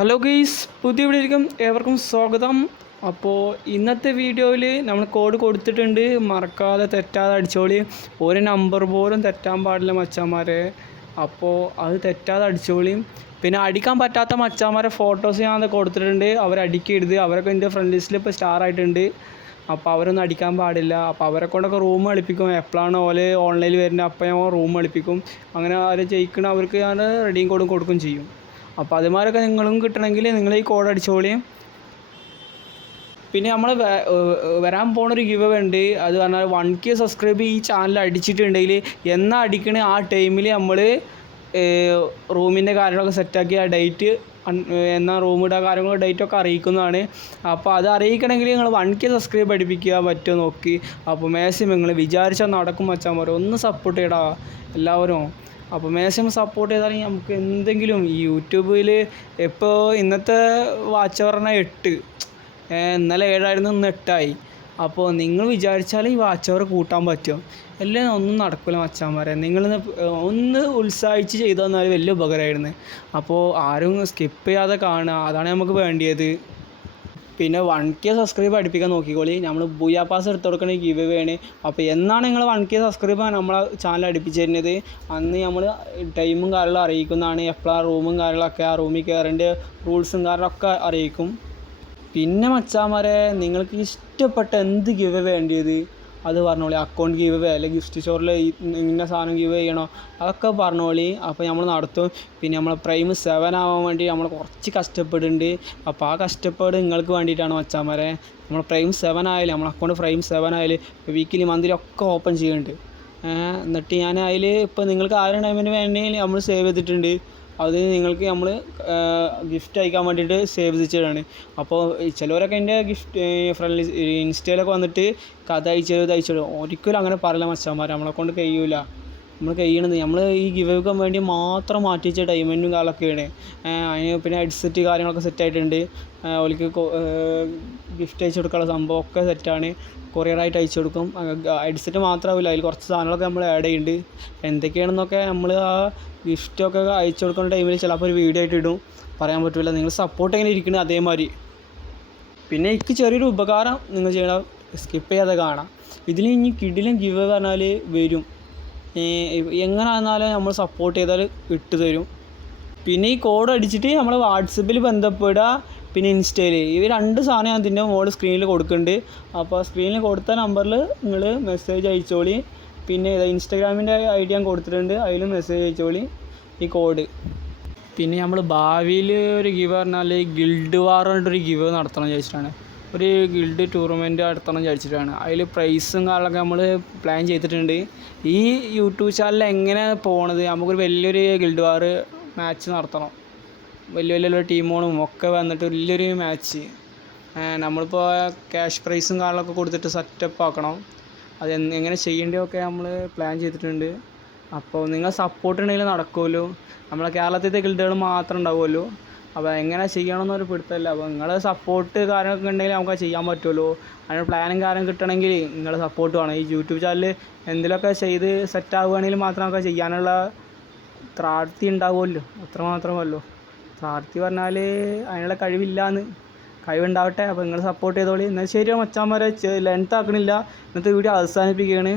Hello guys, പുതിയ വീഡിയോയിലേക്കും ഏവർക്കും സ്വാഗതം. അപ്പോൾ ഇന്നത്തെ വീഡിയോയിൽ നമ്മൾ കോഡ് കൊടുത്തിട്ടുണ്ട്, മറക്കാതെ തെറ്റാതെ അടിച്ചോളി. ഒരു നമ്പർ പോലും തെറ്റാൻ പാടില്ല മച്ചാന്മാരെ. അപ്പോൾ അത് തെറ്റാതെ അടിച്ചോളി. പിന്നെ അടിക്കാൻ പറ്റാത്ത മച്ചാന്മാരെ ഫോട്ടോസ് ഞാൻ കൊടുത്തിട്ടുണ്ട്, അവരടിക്കരുത്. അവരൊക്കെ എൻ്റെ ഫ്രണ്ട് ലിസ്റ്റിൽ ഇപ്പോൾ സ്റ്റാർ ആയിട്ടുണ്ട്. അപ്പോൾ അവരൊന്നും അടിക്കാൻ പാടില്ല. അപ്പോൾ അവരെ കൊണ്ടൊക്കെ റൂം കളിപ്പിക്കും. എപ്പോഴാണ് ഓല് ഓൺലൈനിൽ വരുന്നത് അപ്പോൾ ഞാൻ റൂം കളിപ്പിക്കും. അങ്ങനെ അവർ ജയിക്കണം, അവർക്ക് ഞാൻ റെഡിയും കോഡും കൊടുക്കുകയും ചെയ്യും. അപ്പോൾ അതുമാരൊക്കെ നിങ്ങളും കിട്ടണമെങ്കിൽ നിങ്ങൾ ഈ കോഡ് അടിച്ചോളി. പിന്നെ നമ്മൾ വരാൻ പോണൊരു ഗിവ് ഉണ്ട്. അത് പറഞ്ഞാൽ 1K സബ്സ്ക്രൈബ് ഈ ചാനൽ അടിച്ചിട്ടുണ്ടെങ്കിൽ എന്നാ അടിക്കണേ ആ ടൈമിൽ നമ്മൾ റൂമിൻ്റെ കാര്യങ്ങളൊക്കെ സെറ്റാക്കി ആ ഡേറ്റ് എന്നാ റൂമിൻ്റെ കാര്യങ്ങളും ഡേറ്റൊക്കെ അറിയിക്കുന്നതാണ്. അപ്പോൾ അത് അറിയിക്കണമെങ്കിൽ നിങ്ങൾ 1K സബ്സ്ക്രൈബ് അടിപ്പിക്കുക പറ്റുമോ നോക്കി. അപ്പോൾ മാക്സിമം നിങ്ങൾ വിചാരിച്ചാൽ നടക്കും മച്ചാൻ പറയും. ഒന്ന് സപ്പോർട്ട് ചെയ്യടാ എല്ലാവരും. അപ്പോൾ മാക്സിമം സപ്പോർട്ട് ചെയ്താണെങ്കിൽ നമുക്ക് എന്തെങ്കിലും ഈ യൂട്യൂബിൽ ഇപ്പോൾ ഇന്നത്തെ വാച്ച് പറഞ്ഞാൽ 8, ഇന്നലെ 7ആയിരുന്നു, ഇന്ന് 8ആയി. അപ്പോൾ നിങ്ങൾ വിചാരിച്ചാൽ ഈ വാച്ച് അവർ കൂട്ടാൻ പറ്റും. എല്ലാം ഒന്നും നടക്കില്ല മച്ചാന്മാരെ. നിങ്ങളിന്ന് ഒന്ന് ഉത്സാഹിച്ച് ചെയ്തു തന്നാൽ വലിയ ഉപകാരമായിരുന്നു. അപ്പോൾ ആരും സ്കിപ്പ് ചെയ്യാതെ കാണുക, അതാണ് നമുക്ക് വേണ്ടിയത്. പിന്നെ 1K സബ്സ്ക്രൈബ് അടുപ്പിക്കാൻ നോക്കിക്കോളി. നമ്മൾ ബൂയാ പാസ് എടുത്ത് കൊടുക്കണ ഗിവ് വേണ്. അപ്പോൾ എന്നാണ് നിങ്ങൾ 1K സബ്സ്ക്രൈബ് നമ്മളെ ചാനൽ അടുപ്പിച്ച് തരുന്നത് അന്ന് നമ്മൾ ടൈമും കാര്യങ്ങളും അറിയിക്കുന്നതാണ്. എപ്പോഴാണ് റൂമും കാര്യങ്ങളൊക്കെ, ആ റൂമിൽ കയറേണ്ട റൂൾസും കാര്യങ്ങളൊക്കെ അറിയിക്കും. പിന്നെ മച്ചാന്മാരെ, നിങ്ങൾക്ക് ഇഷ്ടപ്പെട്ട എന്ത് ഗിവ് വേണ്ടിയത് അത് പറഞ്ഞോളി. അക്കൗണ്ട് ഗിവ് അല്ലെങ്കിൽ ഗിഫ്റ്റ് സ്റ്റോറിൽ ഇന്ന സാധനം ഗിവ് ചെയ്യണോ അതൊക്കെ പറഞ്ഞോളി. അപ്പോൾ നമ്മൾ നടത്തും. പിന്നെ നമ്മളെ പ്രൈം 7 ആവാൻ വേണ്ടി നമ്മൾ കുറച്ച് കഷ്ടപ്പെടുന്നുണ്ട്. അപ്പോൾ ആ കഷ്ടപ്പാട് നിങ്ങൾക്ക് വേണ്ടിയിട്ടാണ് മച്ചാന്മാരെ. നമ്മൾ പ്രൈം 7 ആയാലും നമ്മളെ അക്കൗണ്ട് പ്രൈം 7 ആയാലും വീക്കിലി മന്ത്ലി ഒക്കെ ഓപ്പൺ ചെയ്യുന്നുണ്ട്. എന്നിട്ട് ഞാൻ അതിൽ ഇപ്പോൾ നിങ്ങൾക്ക് ആ ഒരു ടൈമിന് വേണ്ടി നമ്മൾ സേവ് ചെയ്തിട്ടുണ്ട്. അത് നിങ്ങൾക്ക് നമ്മൾ ഗിഫ്റ്റ് അയക്കാൻ വേണ്ടിയിട്ട് സേവ് ചെയ്തിട്ടാണ്. അപ്പോൾ ചിലവരൊക്കെ എൻ്റെ ഗിഫ്റ്റ് ഫ്രണ്ട് ഇൻസ്റ്റയിലൊക്കെ വന്നിട്ട് കഥ അയച്ചു ഒരിക്കലും അങ്ങനെ പറയില്ല മച്ചാന്മാർ. നമ്മളെ കൊണ്ട് കഴിയൂല. നമ്മൾ കഴിയണത് നമ്മൾ ഈ ഗിവ് വെക്കാൻ വേണ്ടി മാത്രം മാറ്റി വെച്ച ഡയമണ്ടും കാലൊക്കെയാണ്. അതിന് പിന്നെ ഹെഡ്സെറ്റ് കാര്യങ്ങളൊക്കെ സെറ്റായിട്ടുണ്ട്. ഓലിക്ക് ഗിഫ്റ്റ് അയച്ചു കൊടുക്കാനുള്ള സംഭവമൊക്കെ സെറ്റാണ്. കൊറിയറായിട്ട് അയച്ചു കൊടുക്കും. ഹെഡ്സെറ്റ് മാത്രമാവില്ല, അതിൽ കുറച്ച് സാധനങ്ങളൊക്കെ നമ്മൾ ആഡ് ചെയ്യുന്നുണ്ട്. എന്തൊക്കെയാണെന്നൊക്കെ നമ്മൾ ആ ഗിഫ്റ്റൊക്കെ അയച്ചു കൊടുക്കുന്ന ടൈമിൽ ചിലപ്പോൾ ഒരു വീഡിയോ ആയിട്ട് ഇടും, പറയാൻ പറ്റില്ല. നിങ്ങൾ സപ്പോർട്ട് എങ്ങനെ ഇരിക്കുന്നത് അതേമാതിരി. പിന്നെ എനിക്ക് ചെറിയൊരു ഉപകാരം നിങ്ങൾ ചെയ്യണം, സ്കിപ്പ് ചെയ്യാതെ കാണാം. ഇതിൽ ഇനി കിടിലൻ ഗിവ് പറഞ്ഞാൽ വരും. എങ്ങനെ ആണെന്നാലും നമ്മൾ സപ്പോർട്ട് ചെയ്താൽ ഇട്ട് തരും. പിന്നെ ഈ കോഡ് അടിച്ചിട്ട് നമ്മൾ വാട്സപ്പിൽ ബന്ധപ്പെടുക, പിന്നെ ഇൻസ്റ്റയിൽ. ഈ 2 സാധനം ഞാൻ ഇതിൻ്റെ മോഡ് സ്ക്രീനിൽ കൊടുക്കുന്നുണ്ട്. അപ്പോൾ സ്ക്രീനിൽ കൊടുത്ത നമ്പറിൽ നിങ്ങൾ മെസ്സേജ് അയച്ചോളി. പിന്നെ ഇൻസ്റ്റാഗ്രാമിൻ്റെ ഐഡി ഞാൻ കൊടുത്തിട്ടുണ്ട്, അതിലും മെസ്സേജ് അയച്ചോളി ഈ കോഡ്. പിന്നെ നമ്മൾ ഭാവിയിൽ ഒരു ഗിവ് പറഞ്ഞാൽ ഗിൽഡ് വാർ കൊണ്ടൊരു ഗിവ് നടത്തണം വിചാരിച്ചിട്ടാണ്. ഒരു ഗിൽഡ് ടൂർണമെൻറ്റ് നടത്തണം വിചാരിച്ചിട്ടാണ്. അതിൽ പ്രൈസും കാര്യങ്ങളൊക്കെ നമ്മൾ പ്ലാൻ ചെയ്തിട്ടുണ്ട്. ഈ യൂട്യൂബ് ചാനലിൽ എങ്ങനെ പോണത്, നമുക്കൊരു വലിയൊരു ഗിൽഡ് വാർ മാച്ച് നടത്തണം. വലിയ ടീമുകളും ഒക്കെ വന്നിട്ട് വലിയൊരു മാച്ച്. നമ്മളിപ്പോൾ ക്യാഷ് പ്രൈസും കാര്യങ്ങളൊക്കെ കൊടുത്തിട്ട് സെറ്റപ്പ് ആക്കണം. അത് എങ്ങനെ ചെയ്യേണ്ടതൊക്കെ നമ്മൾ പ്ലാൻ ചെയ്തിട്ടുണ്ട്. അപ്പോൾ നിങ്ങൾ സപ്പോർട്ട് ഉണ്ടെങ്കിൽ നടക്കുമല്ലോ. നമ്മളെ കേരളത്തിലത്തെ ഗിൽഡുകൾ മാത്രം ഉണ്ടാവുമല്ലോ. അപ്പോൾ എങ്ങനെ ചെയ്യണമെന്നൊരു പിടുത്തമില്ല. അപ്പോൾ നിങ്ങളെ സപ്പോർട്ട് കാര്യങ്ങളൊക്കെ ഉണ്ടെങ്കിൽ നമുക്ക് ചെയ്യാൻ പറ്റുമല്ലോ. അതിന് പ്ലാനും കാര്യം കിട്ടണമെങ്കിൽ നിങ്ങളെ സപ്പോർട്ട് വേണം. ഈ യൂട്യൂബ് ചാനൽ എന്തെങ്കിലുമൊക്കെ ചെയ്ത് സെറ്റാവുകയാണെങ്കിൽ മാത്രം നമുക്ക് ചെയ്യാനുള്ള ത്രാർത്തി ഉണ്ടാവുമല്ലോ, അത്രമാത്രമല്ലോ. ത്രാർത്തി പറഞ്ഞാൽ അതിനുള്ള കഴിവില്ലാന്ന്, കഴിവുണ്ടാവട്ടെ. അപ്പോൾ നിങ്ങൾ സപ്പോർട്ട് ചെയ്തോളി. എന്നാൽ ശരി മച്ചാന്മാരെ, ലെങ്ത് ആക്കണില്ല, ഇന്നത്തെ വീഡിയോ അവസാനിപ്പിക്കുകയാണ്.